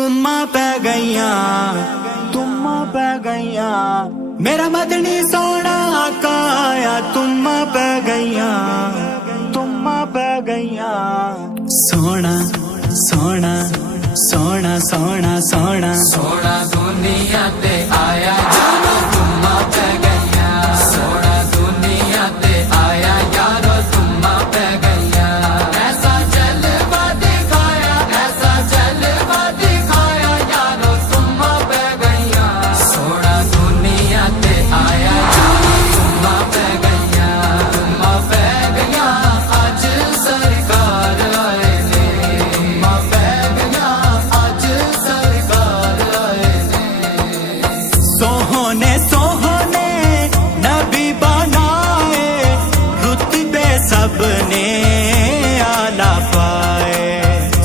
तुम्मा पै गईयां, तुम्मा पै गईयां, मेरा मदनी सोना आका आया, तुम्मा पै गईयां, तुम्मा पै गईयां। सोना सोना सोना सोना सोना सोना दुनिया ते आया यारो तुम्मा पै गईयां, सोना दुनिया ते आया यारो तुम्मा पै गईयां। ऐसा जलवा दिखाया, ऐसा जलवा दिखाया यारो तुम्मा पै गईयां, सोना दुनिया ते आया यारो तुम्मा पै गईयां, तुम्मा पै गईयां। आज सरकार आए ने, तुम्मा पै गईयां, आज सरकार आए ने। सोहने सोहने नबी बनाए, रुतबे सबने आला पाए।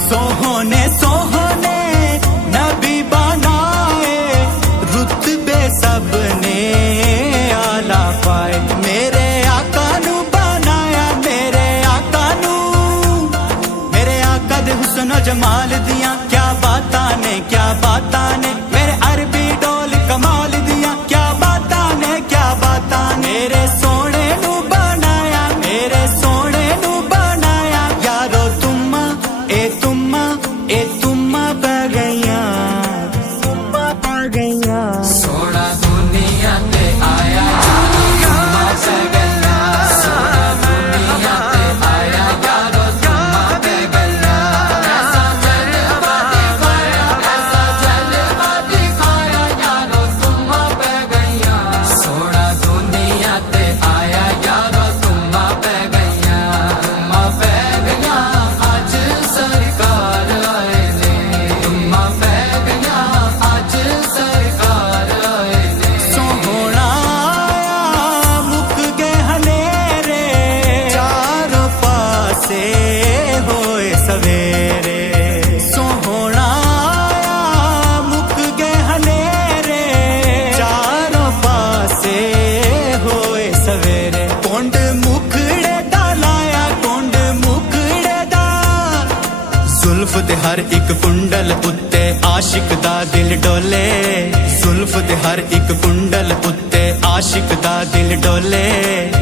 सोहने सोहने नबी बनाए, रुतबे सबने आला पाए। मेरे आका नू बनाया, मेरे आका नू, मेरे आका दे हुस्न जमाल दियां क्या बातां ने, क्या बातां ने। मेरे अरबी डोल कमाल दियां क्या बातां ने, क्या बातां ने। मेरे सोने नू बनाया, मेरे सोने नू बनाया यारो तुम्मा ए तुम्मा पै गईयां, तुम्मा पै गईयां। सोना दुनिया ते आया यारो तुम्मा पै गईयां, सोना दुनिया ते आया यारो तुम्मा पै गईयां। ऐसा जलवा दिखाया, ऐसा जलवा दिखाया यारो तुम्मा पै गईयां, सोना दुनिया ते आया यारो तुम्मा पै गईयां, तुम्मा पै गईयां। आज सरकार आए ने, तुम्मा पै गईयां, आज सरकार आए ने। सोहना आया मुक गए हनेरे, चारों पासे होए सवेरे। सोहना आया मुक गए हनेरे, चारों पासे होए सवेरे। कुंड मुखड़े दा लाया, कुंड मुखड़े दा, जुल्फ दे हर एक कुंडल उत्ते आशिक दा दिल डोले। जुल्फ दे हर एक कुंडल उत्ते आशिक दा दिल डोले।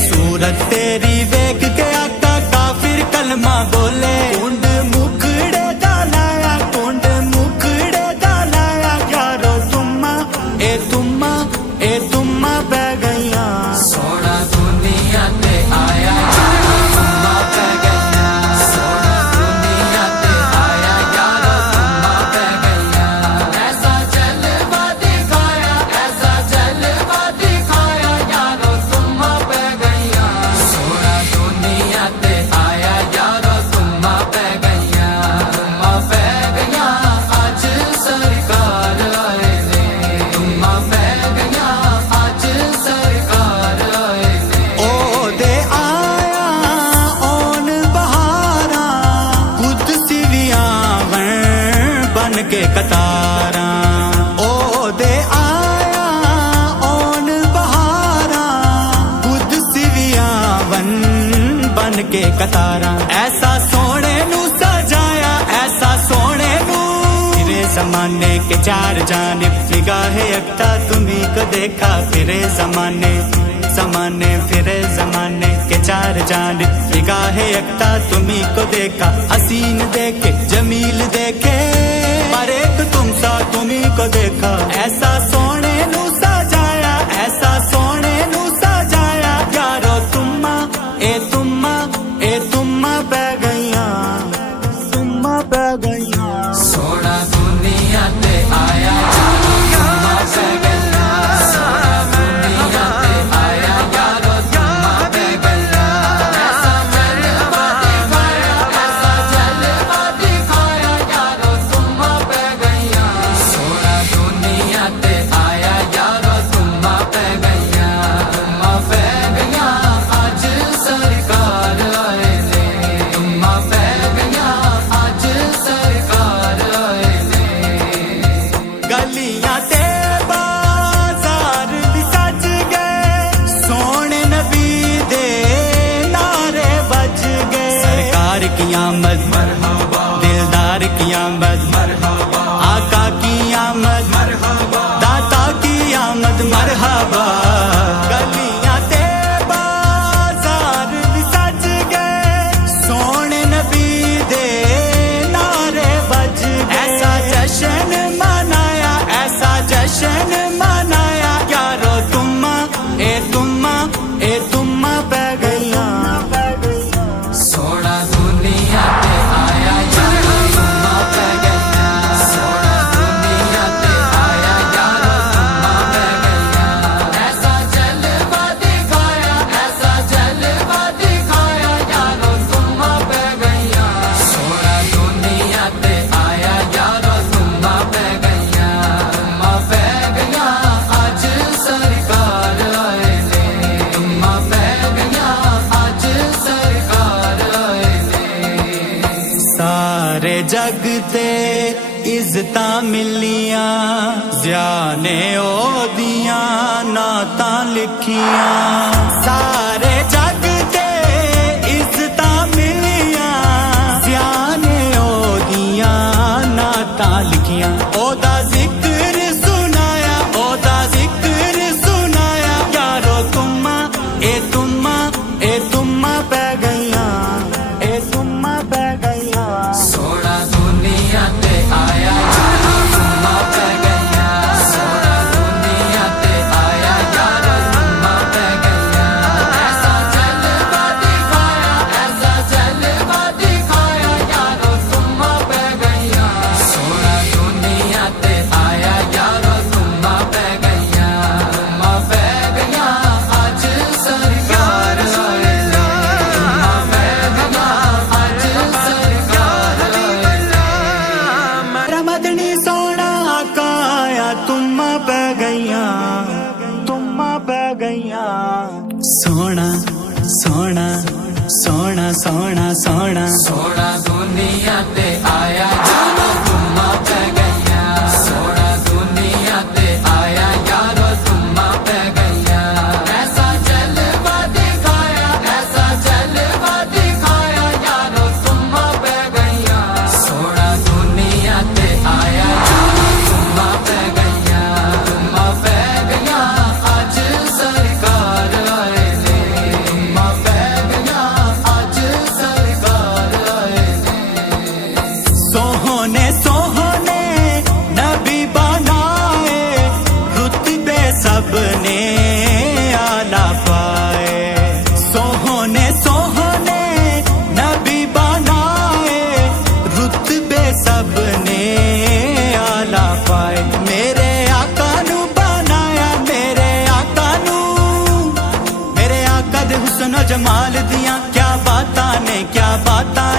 सूरत तेरी वेख के आका काफिर कलमा बोले। कुंड मुखड़े दा लाया, कुंड मुखड़े दा लाया यारो तुम्मा ए तुम्मा पै गईयां। सोना दुनिया ते आया यारो तुम्मा पै गईयां, सोना दुनिया ते आया यारो तुम्मा पै गईयां। ऐसा जलवा दिखाया, ऐसा जलवा दिखाया यारो तुम्मा पै गईयां, सोना दुनिया ते आया यारो तुम्मा पै गईयां, तुम्मा पै गईयां। आज सरकार आए ने, तुम्मा पै गईयां, आज सरकार आए ने। ओ दे आया ओन बहारा, कुदसी भी आवन बन के कतारा। ओ दे आया ओन बहारा, कुदसी भी आवन बन के कतारा। ऐसा सोने नू सजाया, ऐसा सोने नू, फिरे जमाने के चार जानिब निगाहे यकता तुम्ही को देखा। फिरे जमाने जमाने फिरे जमाने के चार जानिब निगाहे यकता तुम्ही को देखा। हसीन देखे जमील देखे, पर एक तुम सा तुम्ही को देखा। ऐसा सोने नू सजाया, ऐसा सोने नू सजाया यारो तुम्मा ए तुम्मा पै गईयां, तुम्मा पै गईयां। सोना दुनिया ते आया यारो तुम्मा पै गईयां, सोना दुनिया ते आया यारो तुम्मा पै गईयां। ऐसा जलवा दिखाया, ऐसा जलवा दिखाया यारो तुम्मा पै गईयां, सोना दुनिया ते आया यारो तुम्मा पै गईयां, तुम्मा पै गईयां। आज सरकार आए ने, तुम्मा पै गईयां, आज सरकार आए ने। गलियां ते बाजार भी सज गए, सोने नबी दे नारे बज गए। सरकार की आमद मरहबा, दिलदार की आमद मरहबा, आका इज्जतां मिलियां ज़ियाने ओदियां नातां लिखियां सारे जग ते इज्जतां मिलियां ज़ियाने ओदियां नातां लिखियां ओदा जिक्र सुनाया ओदा जिक्र सुनाया यारो तुम्मा ए तुम्मा पै गईयां ए तुम्मा पै गईयां सोना दुनिया ते आया यारो तुम्मा पै गईया सोना दुनिया ते आया यारो तुम्मा पै गईया ऐसा जलवा दिखाया यारो तुम्मा पै गईया सोना दुनिया ते आया यारो तुम्मा पै गईया आज सरकार आए तुम्मा पै गईया आज सरकार आए रमदनी सोना काया तुम्मा पै गईयां सोना सोना सोना सोना सोना सोना दुनिया ते आया यारो तुम्मा पै गईया सोना दुनिया ते आया यारो तुम्मा पै गईया ऐसा जलवा दिखाया यारो तुम्मा पै गईया सोना दुनिया ते आया यारो तुम्मा पै गईया आज सरकार आए ने तुम्मा पै गईया आज सरकार आए ने सोहने सोहने नबी बनाए रुतबे सबने आला पाए सोहने सोहने नबी बनाए रुतबे सबने आला पाए मेरे आका नू बनाया मेरे आका दे हुस्न जमाल दियां क्या बातां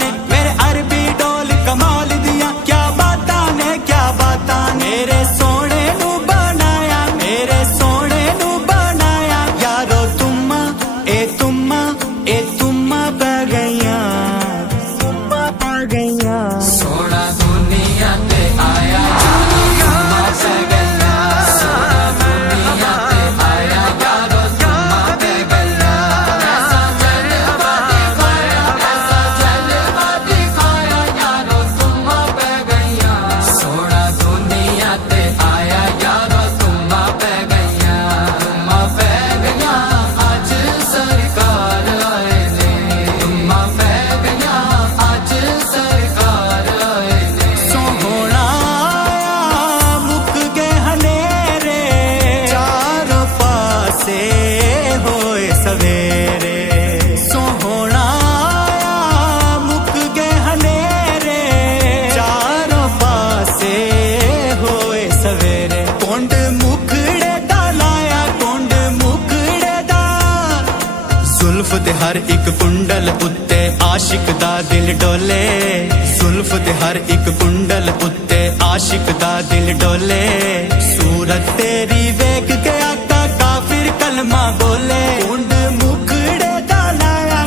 ने मेरे अरबी डोल कमाल दियां क्या बातां ने मेरे सोने नू बनाया यारो तुम्मा ए तुम्मा पै गईयां सोना दुनिया ते आया यारो तुम्मा पै गईया सोना दुनिया ते आया यारो तुम्मा पै गईया ऐसा जलवा दिखाया यारो तुम्मा पै गईया सोना दुनिया ते आया यारो तुम्मा पै गईया आज सरकार आए ने तुम्मा पै गईया आज सरकार आए ने सोहना मुक गए हनेरे चारों पासे होए सवेरे सोहना मुक गए हनेरे चारों पासे होए सवेरे कुंड मुखड़े दा लाया जुल्फ दे हर एक कुंडल उत्ते आशिक दा दिल डोले जुल्फ दे हर एक कुंडल उत्ते आशिक दा दिल डोले सूरत तेरी वेख के आका काफिर कलमा बोले कुंड मुखड़े दा लाया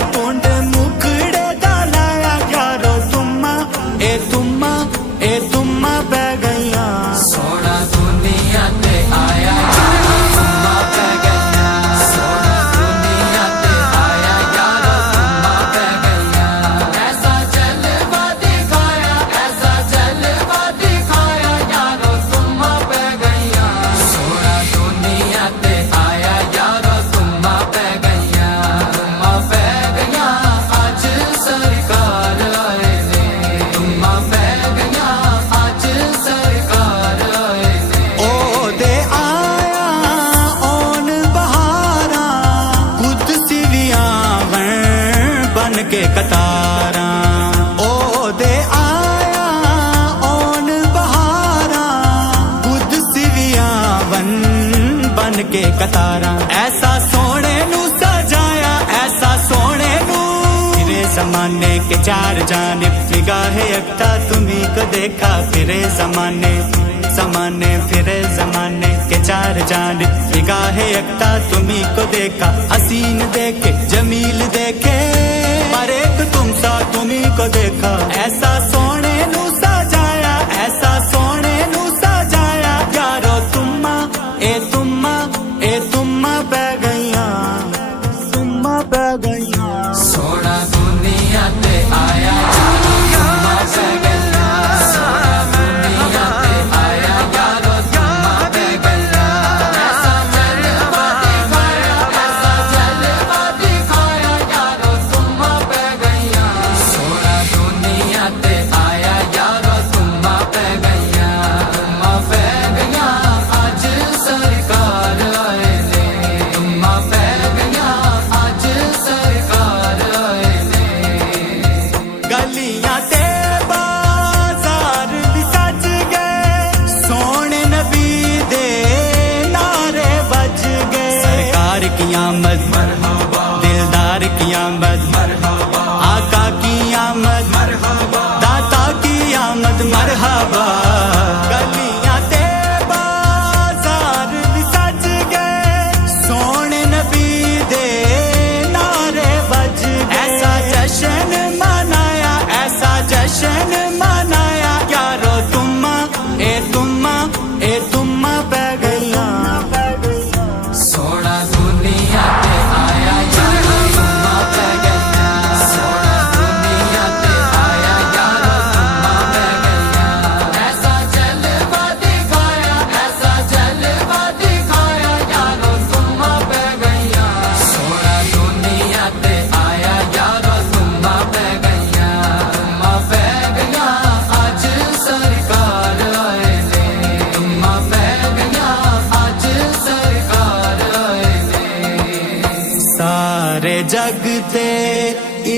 यारो तुम्मा ए तुम्मा पै गईयां सोना दुनिया ते आया यारो तुम्मा पै गईया सोना दुनिया ते आया यारो तुम्मा पै गईया ऐसा जलवा दिखाया यारो तुम्मा पै गईया सोना दुनिया ते आया यारो तुम्मा पै गईया आज सरकार आए ने तुम्मा पै गईया आज सरकार आए ने ओ दे आया ओन बहारा कुदस भी आवन बन के कतारा ओ दे आया ओन बहारा कुदस भी आवन बन के कतारा ऐसा सोने नू सजाया ऐसा सोने नू फिरे जमाने के चार जानिब निगाहे यकता तुम्ही को देखा फिरे जमाने फिरे जमाने के चार जानिब निगाहे यकता तुम्ही को देखा हसीन देखे जमील देखे पर एक तुम सा तुम्ही को देखा ऐसा सोने नू सजाया ऐसा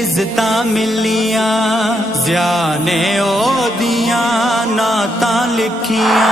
इज्जतां मिलियां ज़िया ने ओदियां नातां लिखियां।